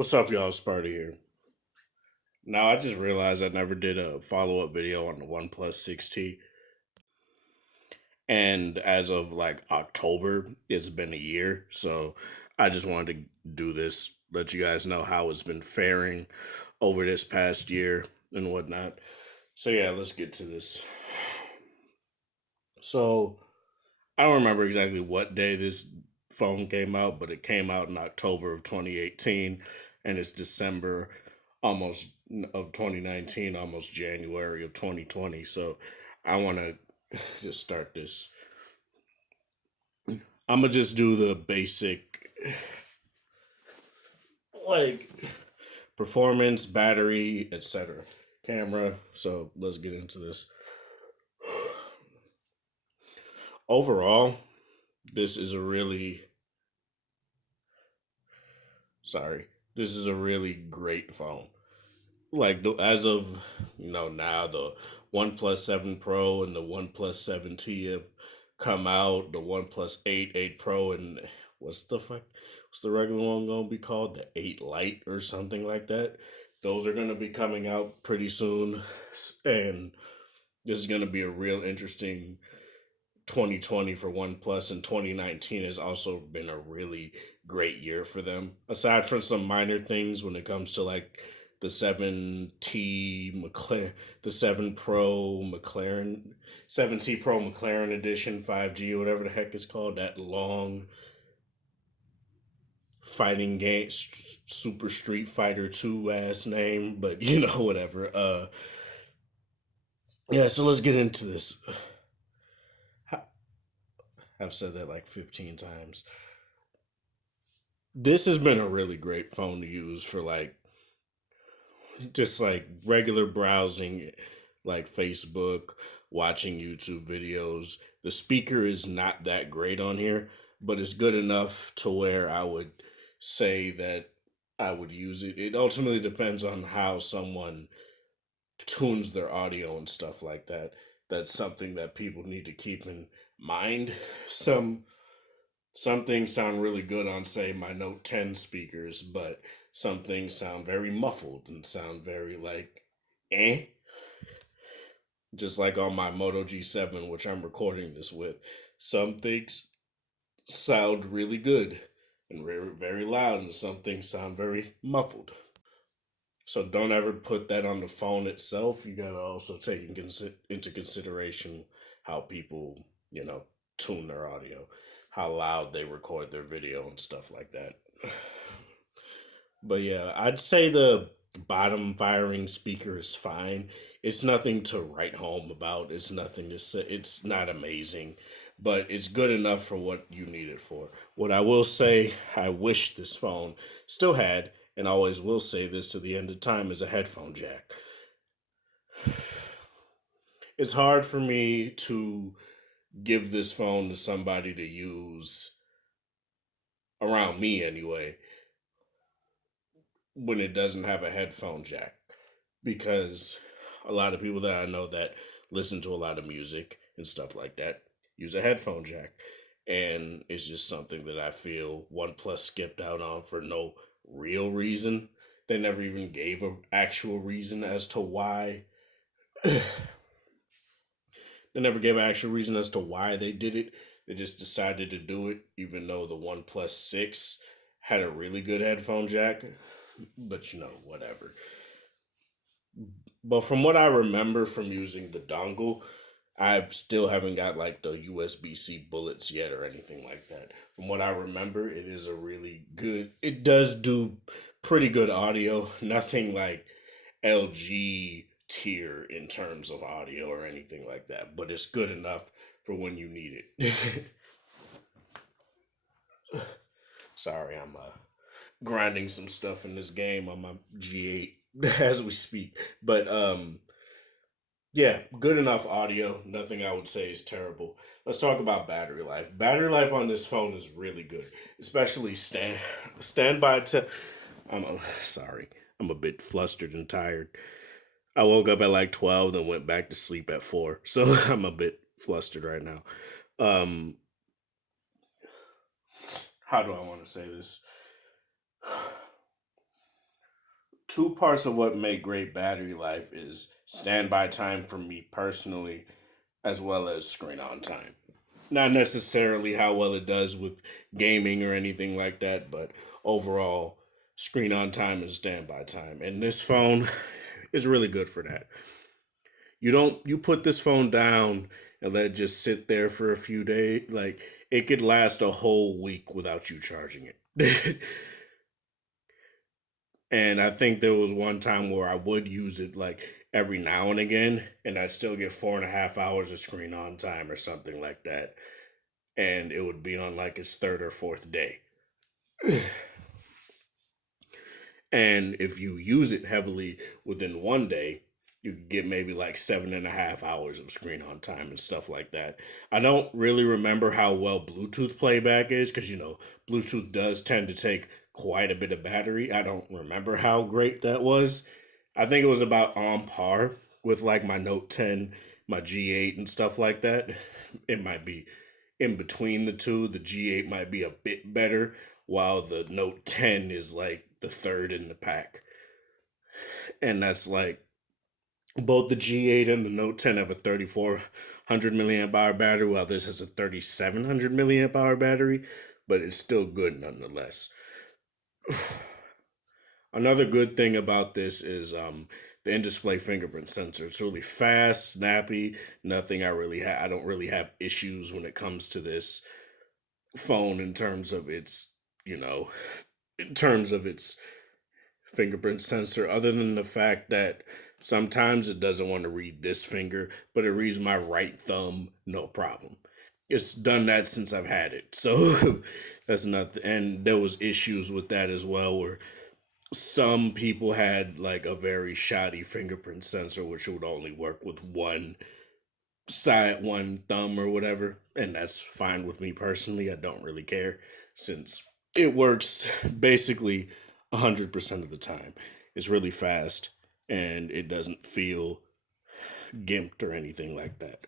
What's up, y'all? Sparty here. Now, I just realized I never did a follow up video on the OnePlus 6T. And as of like October, it's been a year. So I just wanted to do this, let you guys know how it's been faring over this past year and whatnot. So, yeah, let's get to this. So, I don't remember exactly what day this phone came out, but it came out in October of 2018, and it's December almost of 2019, almost January of 2020. So I want to just start this. I'm gonna just do the basic like performance, battery, etc. Camera. So let's get into this. Overall, this is a really sorry. This is a really great phone. Like as of now, the OnePlus 7 Pro and the OnePlus 7T have come out. The OnePlus 8 Pro, and what's the regular one gonna be called? The 8 Lite or something like that. Those are gonna be coming out pretty soon, and this is gonna be a real interesting 2020 for OnePlus, and 2019 has also been a really great year for them. Aside from some minor things when it comes to like the 7T McLaren, the 7 Pro McLaren, 7T Pro McLaren Edition 5G, whatever the heck it's called, that long fighting game, Super Street Fighter 2 ass name, but whatever. Yeah, so let's get into this. I've said that like 15 times. This has been a really great phone to use for like just like regular browsing, like Facebook, watching YouTube videos. The speaker is not that great on here, but it's good enough to where I would say that I would use it. It ultimately depends on how someone tunes their audio and stuff like that. That's something that people need to keep in mind. Some things sound really good on, say, my Note 10 speakers, but some things sound very muffled and sound very like, eh? Just like on my Moto G7, which I'm recording this with. Some things sound really good and very, very loud, and some things sound very muffled. So don't ever put that on the phone itself. You gotta also take into consideration how people, tune their audio, how loud they record their video and stuff like that. But yeah, I'd say the bottom firing speaker is fine. It's nothing to write home about. It's nothing to say. It's not amazing, but it's good enough for what you need it for. What I will say, I wish this phone still had, and always will say this to the end of time, is a headphone jack. It's hard for me to give this phone to somebody to use around me anyway when it doesn't have a headphone jack, because a lot of people that I know that listen to a lot of music and stuff like that use a headphone jack, and it's just something that I feel OnePlus skipped out on for no real reason. They never even gave an actual reason as to why. They never gave an actual reason as to why they did it. They just decided to do it, even though the OnePlus 6 had a really good headphone jack. But whatever. But from what I remember from using the dongle, I still haven't got like the USB-C bullets yet or anything like that. From what I remember, it is a really good. It does do pretty good audio. Nothing like LG tier in terms of audio or anything like that, but it's good enough for when you need it. Sorry, I'm grinding some stuff in this game on my G8 as we speak. But yeah, good enough audio. Nothing I would say is terrible. Let's talk about battery life. Battery life on this phone is really good, especially standby. Sorry, I'm a bit flustered and tired. I woke up at like 12 and went back to sleep at 4, so I'm a bit flustered right now. Um, how do I want to say this? two parts of what make great battery life is standby time for me personally, as well as screen on time. Not necessarily how well it does with gaming or anything like that, but overall, screen on time and standby time. And this phone is really good for that. You put this phone down and let it just sit there for a few days, like it could last a whole week without you charging it. And I think there was one time where I would use it like every now and again, and I'd still get 4.5 hours of screen on time or something like that. And it would be on like its third or fourth day. And if you use it heavily within one day, you could get maybe like 7.5 hours of screen on time and stuff like that. I don't really remember how well Bluetooth playback is because, Bluetooth does tend to take quite a bit of battery. I don't remember how great that was. I think it was about on par with like my Note 10, my G8, and stuff like that. It might be in between the two. The G8 might be a bit better, while the Note 10 is like the third in the pack. And that's like both the G8 and the Note 10 have a 3400 milliamp hour battery, while this has a 3700 milliamp hour battery, but it's still good nonetheless. Another good thing about this is the in-display fingerprint sensor. It's really fast, snappy. Nothing I don't really have issues when it comes to this phone in terms of its, you know, in terms of its fingerprint sensor, other than the fact that sometimes it doesn't want to read this finger, but it reads my right thumb, no problem. It's done that since I've had it. So that's nothing. And there was issues with that as well, where some people had like a very shoddy fingerprint sensor, which would only work with one side, one thumb or whatever. And that's fine with me personally. I don't really care since it works basically 100% of the time. It's really fast and it doesn't feel gimped or anything like that.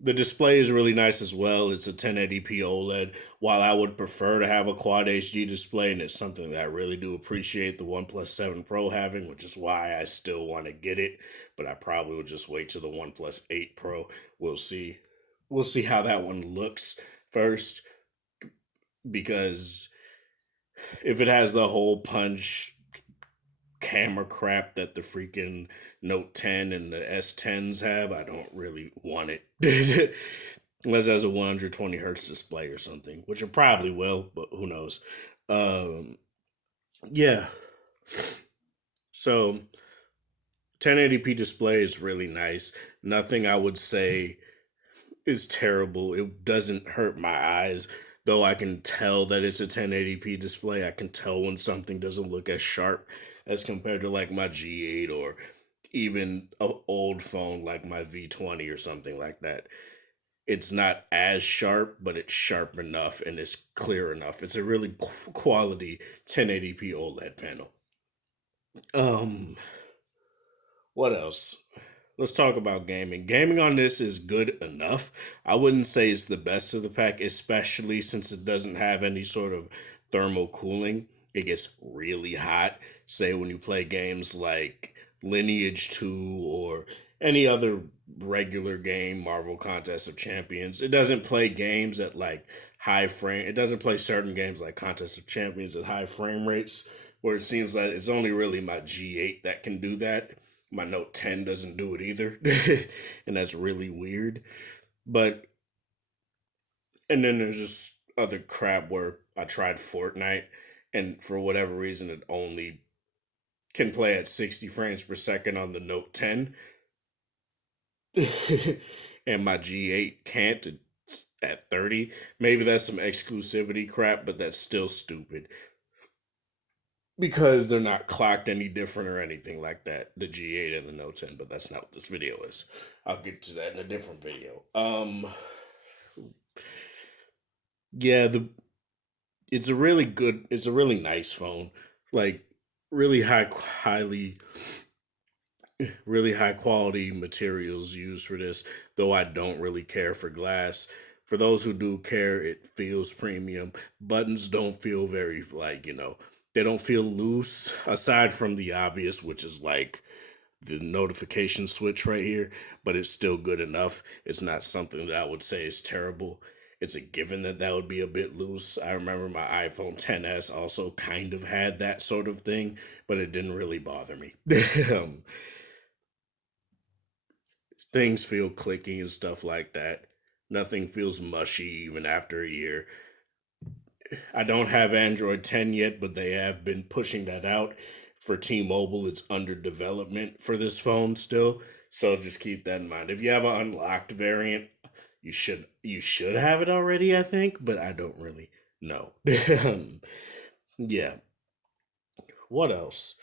The display is really nice as well. It's a 1080p OLED. While I would prefer to have a quad HD display, and it's something that I really do appreciate the OnePlus 7 Pro having, which is why I still want to get it, but I probably will just wait till the OnePlus 8 Pro. We'll see. We'll see how that one looks first, because if it has the hole punch camera crap that the freaking Note 10 and the S10s have, I don't really want it. Unless it has a 120 hertz display or something, which it probably will, but who knows. Um, yeah. So 1080p display is really nice. Nothing I would say is terrible. It doesn't hurt my eyes, though I can tell that it's a 1080p display. I can tell when something doesn't look as sharp as compared to like my G8 or even an old phone like my V20 or something like that. It's not as sharp, but it's sharp enough and it's clear enough. It's a really quality 1080p OLED panel. Um, what else? Let's talk about gaming. Gaming on this is good enough. I wouldn't say it's the best of the pack, especially since it doesn't have any sort of thermal cooling. It gets really hot, say when you play games like Lineage 2 or any other regular game, Marvel Contest of Champions. It doesn't play games at like high frame. It doesn't play certain games like Contest of Champions at high frame rates, where it seems like it's only really my G8 that can do that. My Note 10 doesn't do it either. And that's really weird. But, and then there's just other crap where I tried Fortnite, and for whatever reason, it only can play at 60 frames per second on the Note 10. And my G8 can't. It's at 30. Maybe that's some exclusivity crap, but that's still stupid because they're not clocked any different or anything like that. The G8 and the Note 10, but that's not what this video is. I'll get to that in a different video. Yeah, the it's a really nice phone. Like really really high quality materials used for this, though I don't really care for glass. For those who do care, it feels premium. Buttons don't feel very like, They don't feel loose, aside from the obvious, which is like the notification switch right here, but it's still good enough. It's not something that I would say is terrible. It's a given that that would be a bit loose. I remember my iPhone 10s also kind of had that sort of thing, but it didn't really bother me. um, Things feel clicky and stuff like that. Nothing feels mushy even after a year. I don't have Android 10 yet, but they have been pushing that out. For T-Mobile, it's under development for this phone still. So just keep that in mind. If you have an unlocked variant, you should have it already, I think, but I don't really know. Yeah. What else?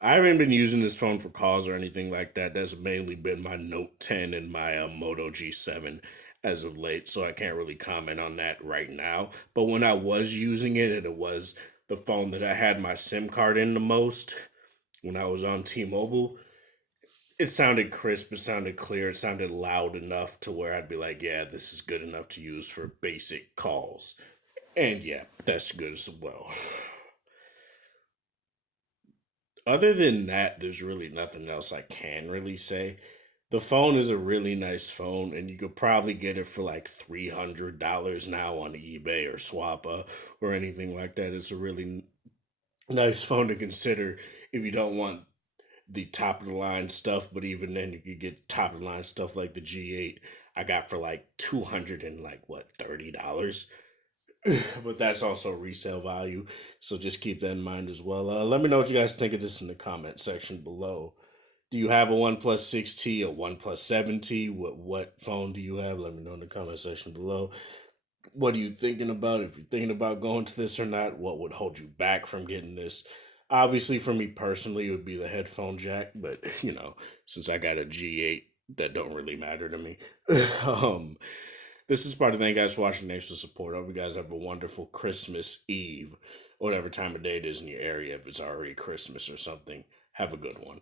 I haven't been using this phone for calls or anything like that. That's mainly been my Note 10 and my Moto G7 as of late, so I can't really comment on that right now. But when I was using it, and it was the phone that I had my SIM card in the most when I was on T-Mobile, it sounded crisp, it sounded clear, it sounded loud enough to where I'd be like, yeah, this is good enough to use for basic calls. And yeah, that's good as well. Other than that, there's really nothing else I can really say. The phone is a really nice phone, and you could probably get it for like $300 now on eBay or Swappa or anything like that. It's a really nice phone to consider if you don't want the top of the line stuff, but even then, you could get top of the line stuff like the G8 I got for like 200 and like what, $30? But that's also resale value. So just keep that in mind as well. Let me know what you guys think of this in the comment section below. Do you have a OnePlus 6T, a OnePlus 7T? What phone do you have? Let me know in the comment section below. What are you thinking about? If you're thinking about going to this or not, what would hold you back from getting this? Obviously, for me personally, it would be the headphone jack, but since I got a G8, that don't really matter to me. um, this is part of the thing, guys, for watching. Thanks for support. I hope you guys have a wonderful Christmas Eve, whatever time of day it is in your area. If it's already Christmas or something, have a good one.